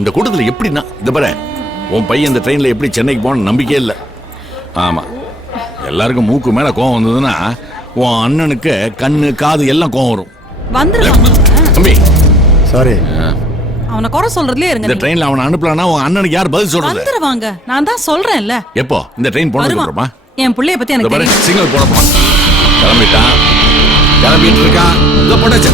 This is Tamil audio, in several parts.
இந்த கூட்டத்தில் எப்படின்னா இந்த பாரு, உன் பையன் இந்த ட்ரெயினில் எப்படி சென்னைக்கு போன நம்பிக்கையே இல்லை. ஆமாம், எல்லாருக்கும் மூக்கு மேலே கோவம் வந்ததுன்னா உன் அண்ணனுக்கு கண்ணு காது எல்லாம் கோவம் வரும். தம்பி சாரி, அவனை குறை சொல்றதுலயே இருங்க. இந்த ட்ரெயின்ல அவனை அனுப்பலானா உன் அண்ணனுக்கு யார் பதில் சொல்றது? வந்துருவாங்க, நான் தான் சொல்றேன்ல. எப்போ இந்த ட்ரெயின் போனதுக்கு அப்புறமா? என் புள்ளைய பத்தி எனக்கு தெரியும். சிக்னல் போட போறான், கிளம்பிட்டான், கிளம்பிட்டு இருக்கான். இத போடாச்சு.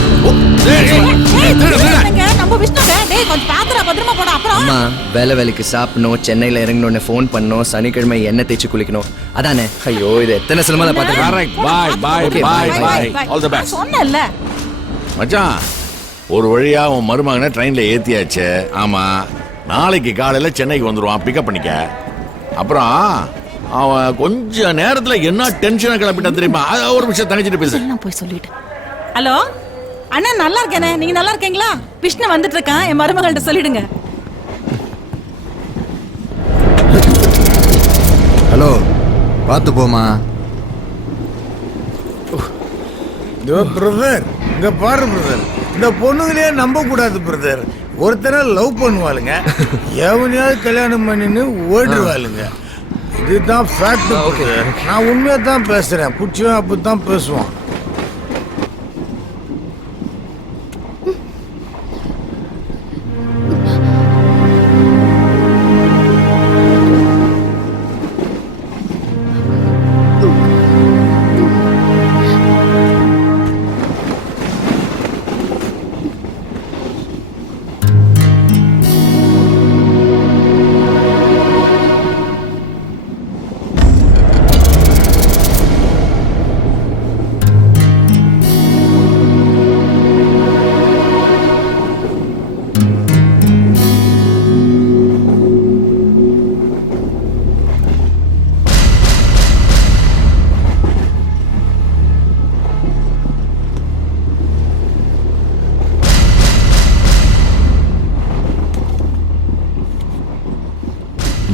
நம்ம விஷ்ணுங்க, டேய் கொஞ்சம் பாத்துறா, பத்திரமா போடா. அப்புறம் அம்மா வேலைக்கு சாப்பிடணும், சென்னையில இறங்கணும்னு ஃபோன் பண்ணணும், சனிக்கிழமை எண்ணெய் தேய்ச்சி குளிக்கணும், அதானே? ஐயோ இது எத்தனை சினிமால பாத்துருக்கேன். Correct. Bye bye bye bye, all the best. சொன்னேன்ல மச்சான், ஒரு வழியா உன் மருமகனை ட்ரெயின்ல ஏத்தியாச்சு. ஆமா, நாளைக்கு காலையில சென்னைக்கு வந்துருவான், பிக்கப் பண்ணிக்க. அப்புறம் அவன் கொஞ்ச நேரத்துல என்ன டென்ஷனா கிளப்பிட்டான் தெரியுமா? ஒரு விஷயம் தங்கச்சிட்டு பேசு. எல்லாம் போய் சொல்லிட்டு. ஹலோ அண்ணா, நல்லா இருக்கேனே, நீங்க நல்லா இருக்கீங்களா? விஷ்ணு வந்துட்டு இருக்கான், என் மருமகள்கிட்ட சொல்லிடுங்க. ஹலோ, பார்த்து போமா. பிரதர் இங்க பாரு பிரதர், இந்த பொண்ணுங்களே நம்ப கூடாது பிரதர். ஒருத்தர லவ் பண்ணுவாளுங்க, எவனையாவது கல்யாணம் பண்ணின்னு ஓடிடுவாளுங்க. இதுதான் ஃபேக்ட். நான் உண்மையா தான் பேசுறேன், பிடிச்சவன் அப்படித்தான் பேசுவான்.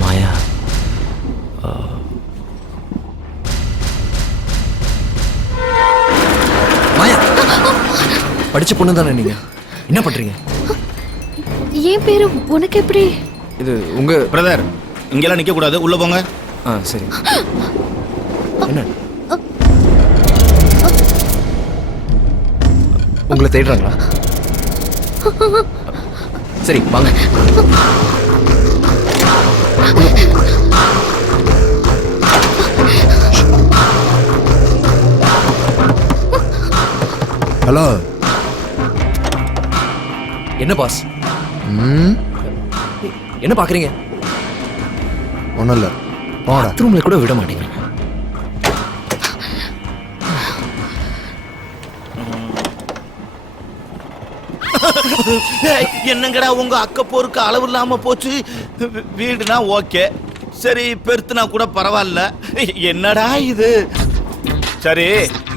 மாயா, மாயா படிச்ச பொண்ணு தானே நீங்க? என்ன பண்றீங்க? ஏன் பேரு உனக்கு எப்படி? இது உங்க பிரதர், இங்கெல்லாம் நிக்க கூடாது, உள்ள போங்க. சரி. என்ன உங்களை தேடுறாங்களா? சரி வாங்க. ஹலோ, என்ன பாஸ்? என்ன பாக்குறீங்க? ஒன்றும் இல்லை, போடா. பாத்ரூம்ல கூட விட மாட்டேங்கிறீங்க. என்னங்கடா உங்க அக்க போருக்கு அளவு இல்லாம போச்சு. வீடுனா ஓகே, சரி பெருத்துனா கூட பரவாயில்ல, என்னடா இது? சரி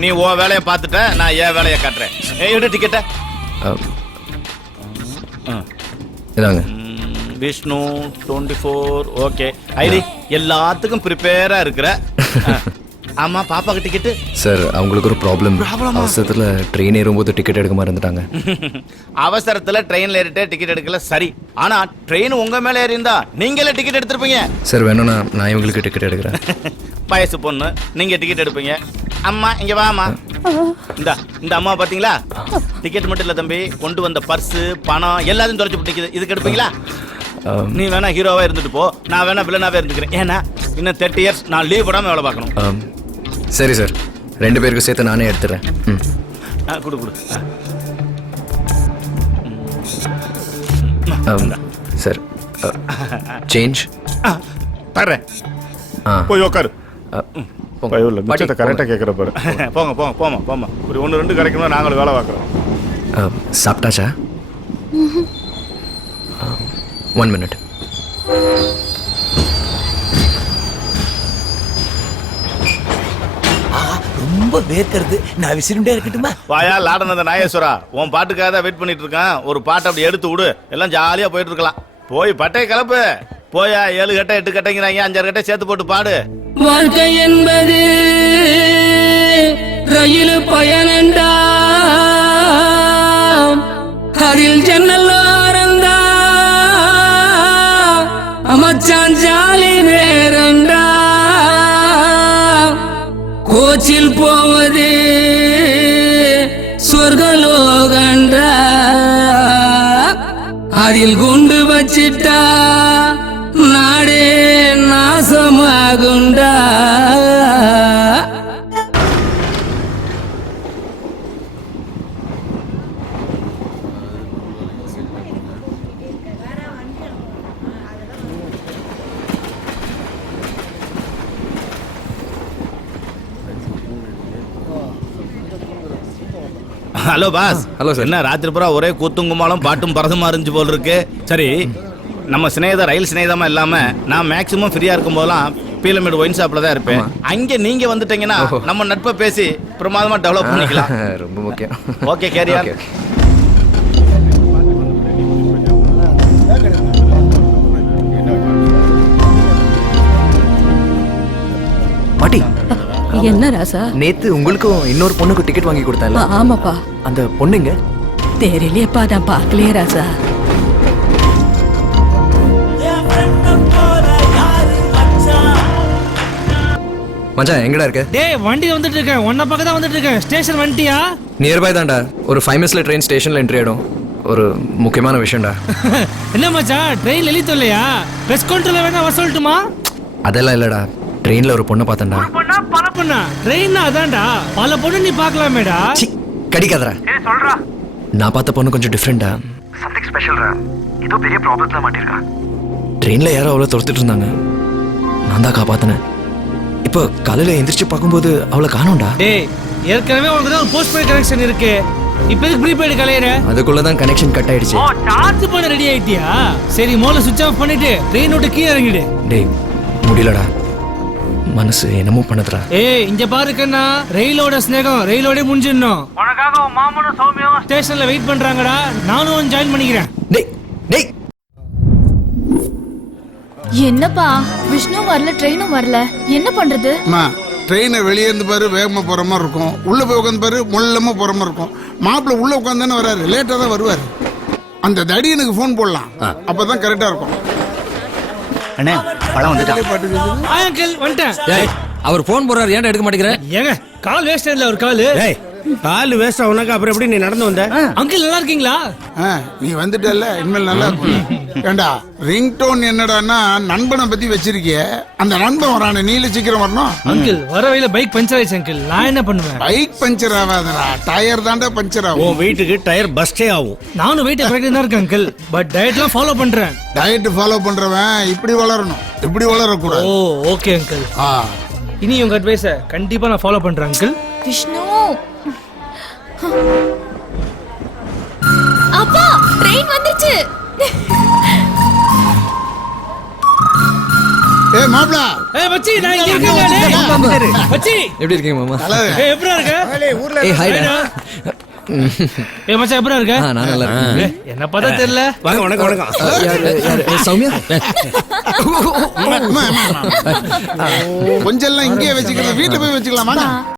நீ உன் வேலையை பார்த்துட்ட, நான் என் வேலையை காட்டுறேன். எடு டிக்கெட்ட. இதாங்க. விஷ்ணு 24 ஓகே. ஐடி எல்லாத்துக்கும் ப்ரிப்பேரா இருக்கிற. ஆமா, பாப்பாக்கு டிக்கெட்டு. சார் அவங்களுக்கு ஒரு ப்ராப்ளம். அவசரத்துல ட்ரெயின் ஏறும்போது டிக்கெட் எடுக்க மறந்துட்டாங்க. அவசரத்துல ட்ரெயின்ல ஏறிட்டு டிக்கெட் எடுக்கல சரி, ஆனா ட்ரெயின் உங்க மேல ஏறிந்தா நீங்களே டிக்கெட் எடுத்திருப்பீங்க. சார் வேணும்னா நான் இவங்களுக்கு டிக்கெட் எடுக்கிறேன். வயசு பொண்ணு, நீங்க டிக்கெட் எடுப்பீங்க. அம்மா இங்க வாமா. இந்த அம்மா பாத்தீங்களா? டிக்கெட் மட்டும் இல்ல தம்பி, கொண்டு வந்த பர்ஸ் பணம் எல்லாத்தையும் தொலைச்சு பிடிக்குது. இதுக்கு எடுப்பீங்களா? நீ வேணா ஹீரோவா இருந்துட்டு போ, நான் வேணா வில்லனாவே இருந்துக்கிறேன். ஏன்னா இன்னும் 30 இயர்ஸ் நான் லீவ் போடாம வேலை பார்க்கணும். சரி சார், 2 பேருக்கும் சேர்த்து நானே எடுத்துறேன். குடு குடு. சார் சேஞ்ச் தர்றேன், போய் உட்காரு. கரெக்டாக கேட்குற பாரு. போங்க போங்க போமா போமா. ஒரு 1 2 கிடைக்கணும், நாங்களும் வேலை பார்க்குறோம். சாப்பிட்டாச்சா? 1 minute. ரொம்ப வேர்க்கிறது, நான் விசிறிண்டே இருக்கட்டுமா? வாயா லாடனந்த நாகேஸ்வரா, உன் பாட்டுக்காக தான் வெயிட் பண்ணிட்டு இருக்கான். ஒரு பாட்டை அப்படி எடுத்து விடு, எல்லாம் ஜாலியா போயிட்டு இருக்கலாம். போய் பட்டையை கலப்பு. போயா 7 கட்டை 8 கட்டைங்கிறாங்க, 5 கட்டை சேர்த்து போட்டு பாடு. வாழ்க்கை என்பது ரயில் பயனண்டா, அதில் ஜன்னல் ஆரந்தா போவது சொர்க்கலோகண்டா அதில் குண்டு வச்சிட்டா நாடே நாசமாகுண்டா. Hello boss. Hello sir. என்ன ராத்திரி பூரா ஒரே கூத்துங்குமாலும் பாட்டும் பரதமா இருந்துச்சு போல் இருக்கு. சரி, நம்ம சிநேகிதா ரயில் சிநேகிதமா இல்லாம நான் மேக்சிமம் ஃப்ரீயா இருக்கும் போதெல்லாம் பீலமேடு ஒயின் ஷாப்ல தான் இருப்பேன். அங்க நீங்க வந்துட்டீங்கன்னா நம்ம நட்பை பேசி பிரமாதமா டெவலப் பண்ணிக்கலாம். ரொம்ப முக்கியம். ஓகே, கேரியா. பாட்டி, என்ன ராசா? நேத்து உங்களுக்கும் இன்னொரு பொண்ணுக்கு டிக்கெட் வாங்கி கொடுத்தால, ஆமாப்பா. அந்த பொண்ணுங்க தெரியலையப்பா, நான் பார்க்கலையே ராசா. மச்சான் எங்கடா இருக்க? டேய் வண்டி வந்துட்டு இருக்கேன், உன்ன பக்கம் தான் வந்துட்டு இருக்கேன். ஸ்டேஷன் வந்துட்டியா? நியர்பை தான்டா. ஒரு 5 மினிட்ஸ்ல ட்ரெயின் ஸ்டேஷன்ல என்ட்ரி ஆயிடும். ஒரு முக்கியமான விஷயம்டா. என்ன மச்சான் ட்ரெயின் எழுதி இல்லையா? பிரஸ் கவுண்டர்ல வேணா வர சொல்லட்டுமா? அதெல்லாம் இல்லடா, ட்ரெயின்ல ஒரு பொண்ணை பார்த்தேன்டா. பொண்ணா பல பொண்ணா? ட்ரெயின்னா அதான்டா, பல பொண்ணு நீ பார்க்கலாமேடா. சி, கடிக்காதடா. சொல்றா. நான் பார்த்த பொண்ணு கொஞ்சம் டிஃப்ரெண்டா. சம்திங் ஸ்பெஷல்ரா. ஏதோ பெரிய ப்ராப்ளத்துல மாட்டிருக்கா. ட்ரெயின்ல யாரோ அவளை துரத்துட்டு இருந்தாங்க. நான் தான் காப்பாத்தினேன். இப்போ காலையில எந்திரிச்சு பார்க்கும்போது அவளை காணோம்டா. டேய் ஏற்கனவே உனக்கு தான் ஒரு போஸ்ட் பெய்ட் கனெக்ஷன் இருக்கு. இப்போ எதுக்கு ப்ரீபெய்ட் கலையற? அதுக்குள்ள தான் கனெக்ஷன் கட் ஆயிடுச்சு. ஓ, சார்ஜ் பண்ண ரெடி ஆயிட்டியா? சரி, மோல சுவிட்ச் ஆஃப் பண்ணிட்டு ட்ரெயின் விட்டு கீழ இறங்கிடு. டேய் முடியலடா, மனசு என்னமோ பண்ணுதுடா. ஏய் இங்க பாரு கண்ணா, ரயிலோட ஸ்நேகம் ரயிலோட முடிஞ்சிடணும். உனக்காக உன் மாமனும் சௌமியும் ஸ்டேஷன்ல வெயிட் பண்றாங்கடா. நானும் ஜாயின் பண்ணிக்கிறேன். டேய் டேய், என்னப்பா விஷ்ணு வரல, ட்ரெயினும் வரல, என்ன பண்றது? ட்ரெயினை வெளியே இருந்து பாரு, வேகமா போற மாதிரி இருக்கும். உள்ள போய் உட்காந்து பாரு, முள்ளமா போற மாதிரி இருக்கும். மாப்பிள்ள உள்ள உட்காந்து வராரு, லேட்டா தான் வருவாரு. அந்த தடி எனக்கு ஃபோன் போடலாம், அப்பதான் கரெக்டா இருக்கும். அண்ணே பழம் வந்துட்டா. அங்கிள் வந்துட்டேன். அவர் போன் போறாரு, ஏன்டா எடுக்க மாட்டேங்கிற? ஏங்க கால் வேஸ்ட் இல்ல ஒரு கால். கால் வேஸ்ட் ஆகுனாக்கா அப்புறம் எப்படி நீ நடந்து வந்த? அங்கிள் நல்லா இருக்கீங்களா? நீ வந்துட்டல்ல, இனிமேல் நல்லா இருக்கும். ஏண்டா ரிங் டோன் என்னடான்னா நண்பனை பத்தி வச்சிருக்கிய, அந்த நண்பன் வரானே, நீல சீக்கிரம் வரணும். அங்கிள் வர வழியில பைக் பஞ்சர் ஆயிடுச்சு அங்கிள். நான் என்ன பண்ணுவேன்? பைக் பஞ்சர் ஆகாதடா, டயர் தாண்டா பஞ்சர் ஆகும். வீட்டுக்கு டயர் பஸ்டே ஆகும். நானும் வெயிட் கரெக்டா தான் இருக்கேன் அங்கிள், பட் டயட்லாம் ஃபாலோ பண்றேன். டயட் ஃபாலோ பண்றவன் இப்படி வளரணும், இப்படி வளரக்கூடாது. ஓ ஓகே அங்கிள். இனி உங்க அட்வைஸ கண்டிப்பா நான் ஃபாலோ பண்றேன் அங்கிள். விஷ்ணு அப்பா, ட்ரெயின் வந்துச்சு. ஏய் மாப்ள, ஏய் மச்சி, நான் இங்க இருக்கேன். மச்சி எப்படி இருக்கீங்க மாமா? ஏய் எப்பரா இருக்க? ஏய் ஹாய் டா. ஏய் மச்சான் எப்பரா இருக்க? நான் நல்லா இருக்கேன். ஏய், என்ன பார்த்தா தெரியல. வாங்க, வணக்கம் வணக்கம். யார் சௌமியா? கொஞ்சம் எல்லாம் இங்கே வச்சுக்கலாம், வீட்டுல போய் வச்சுக்கலாமா?